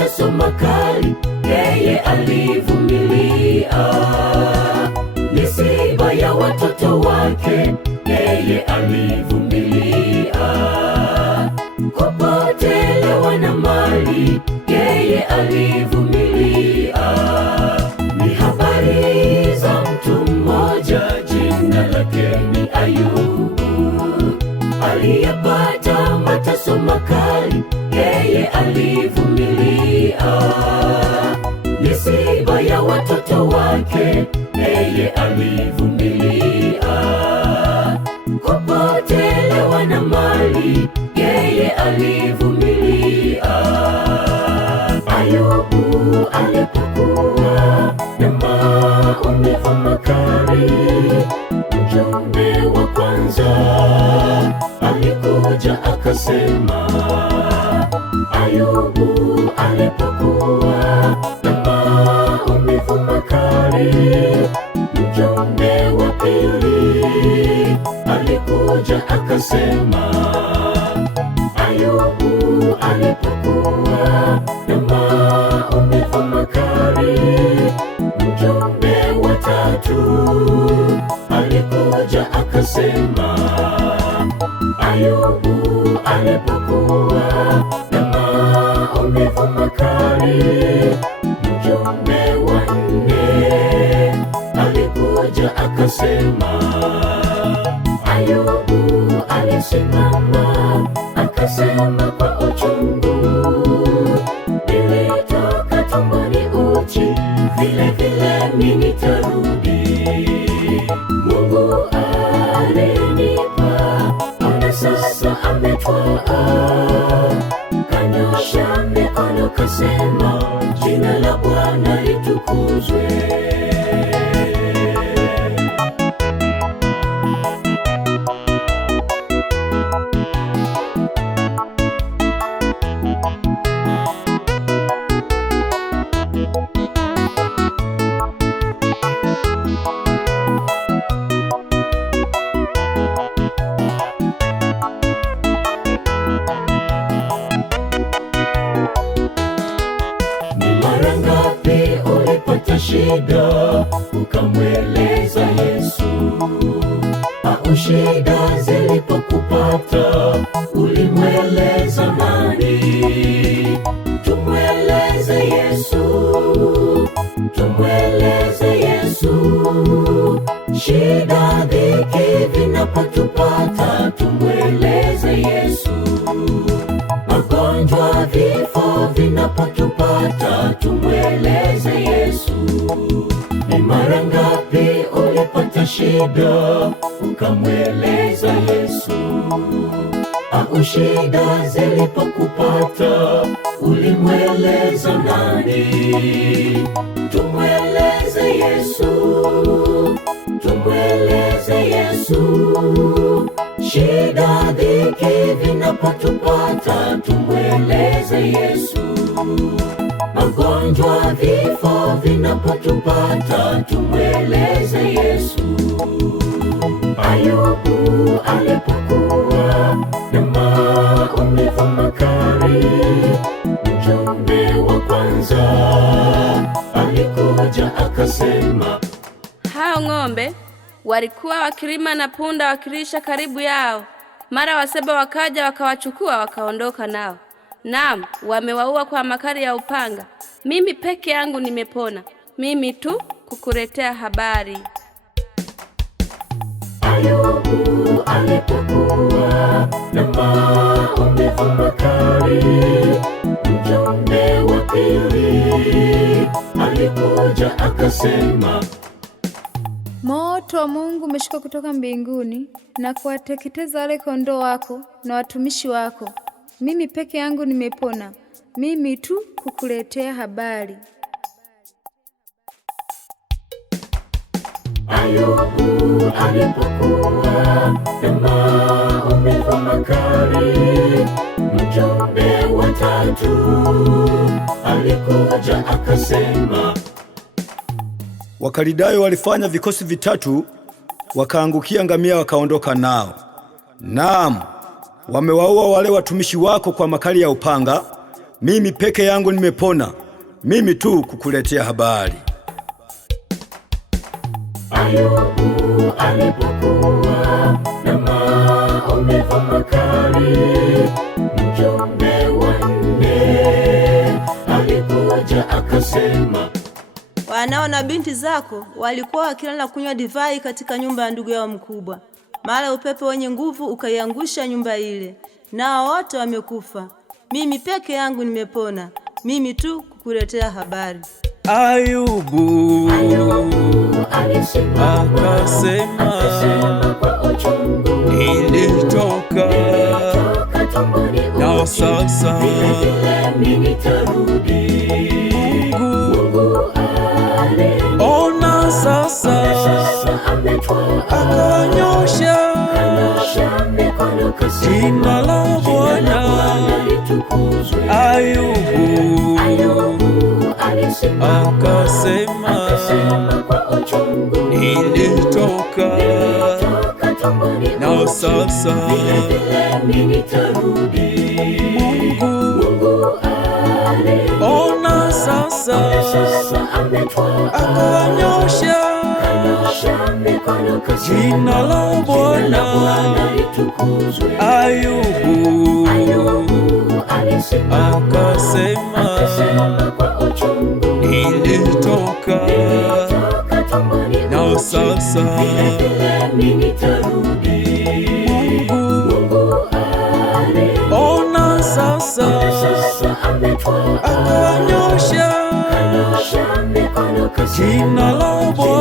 mateso makali, yeye alivumilia. Misiba ya watoto wake, yeye alivumilia. Kupotelewa na mali, yeye alivumilia. Ni habari za mtu mmoja, jina lake ni Ayubu, aliyepata mateso makali, yeye alivumilia. Misiba ya watoto wake, yeye alivumilia. Kupotelewa na mali, yeye alivumilia. Ayubu alipokuwa na maumivu makali, mjumbe wa kwanza alikuja akasema. Ayubu alipokuwa na maumivu makali, mjumbe wa pili alikuja akasema. Ayubu alipokuwa na maumivu makali, mjumbe wa tatu alikuja akasema. Ayubu alipokuwa na maumivu makali, mjumbe wa nne alikuja akasema. Ayubu alisimama akasema kwa uchungu, nilitoka tumboni uchi, vile vile mimi nitarudi. Mungu alinipa, ona sasa ametwaa. Kanyosha mikono kasema, jina la Bwana litukuzwe. Shida ukamweleza Yesu, au shida zilipokupata ulimweleza nani? Tumweleze Yesu, tumweleze Yesu. Shida dhiki vinapotupata tumweleze Yesu. Magonjwa vifo vinapotupata tumweleze Yesu. Ni mara ngapi ulipata shida ukamweleza Yesu? Au shida zilipokupata ulimweleza nani? Tumweleze Yesu, tumweleze Yesu. Shida dhiki vinapotupata tumweleze Yesu. Magonjwa vifo vinapotupata tumweleze Yesu. Ayubu alipokuwa na maumivu makali, mjumbe wa kwanza alikuja akasema. Hao ng'ombe walikuwa wakilima na punda wakilisha karibu yao. Mara waseba wakaja wakawachukua wakaondoka nao. Naam, wamewaua kwa makali ya upanga. Mimi peke yangu nimepona, mimi tu kukuletea habari. Ayubu alipokuwa na maumivu makali, mjumbe wa pili alikuja akasema. Moto wa Mungu umeshuka kutoka mbinguni na kuwateketeza wale kondoo wako na watumishi wako. Mimi peke yangu nimepona, mimi tu kukuletea habari. Ayubu alipokuwa na maumivu makali, mjumbe wa tatu alikuja akasema. Wakaldayo walifanya vikosi vitatu, wakaangukia ngamia wakaondoka nao. Naam, wamewaua wale watumishi wako kwa makali ya upanga, mimi peke yangu nimepona, mimi tu kukuletea habari. Ayubu alipokuwa na maumivu makali, mjumbe wa 4 alikuja akasema, wanao na binti zako walikuwa wakila na kunywa divai katika nyumba ya ndugu yao mkubwa. Mara upepo wenye nguvu ukaiangusha nyumba ile, nao wote wamekufa. Mimi peke yangu nimepona, mimi tu kukuletea habari. Ayubu akasema kwa uchungu, nilitoka na sasa mimi nitarudi. Mungu ona sasa akanyosha jina la Bwana. Ayubu akasema kwa uchungu, nilitoka na sasa mimi nitarudi. Mungu ona sasa akanyosha jina la Bwana. Ayubu akasema kwa uchungu, nilitoka na sasa mimi nitarudi. Mungu ona sasa akanyosha jina la Bwana.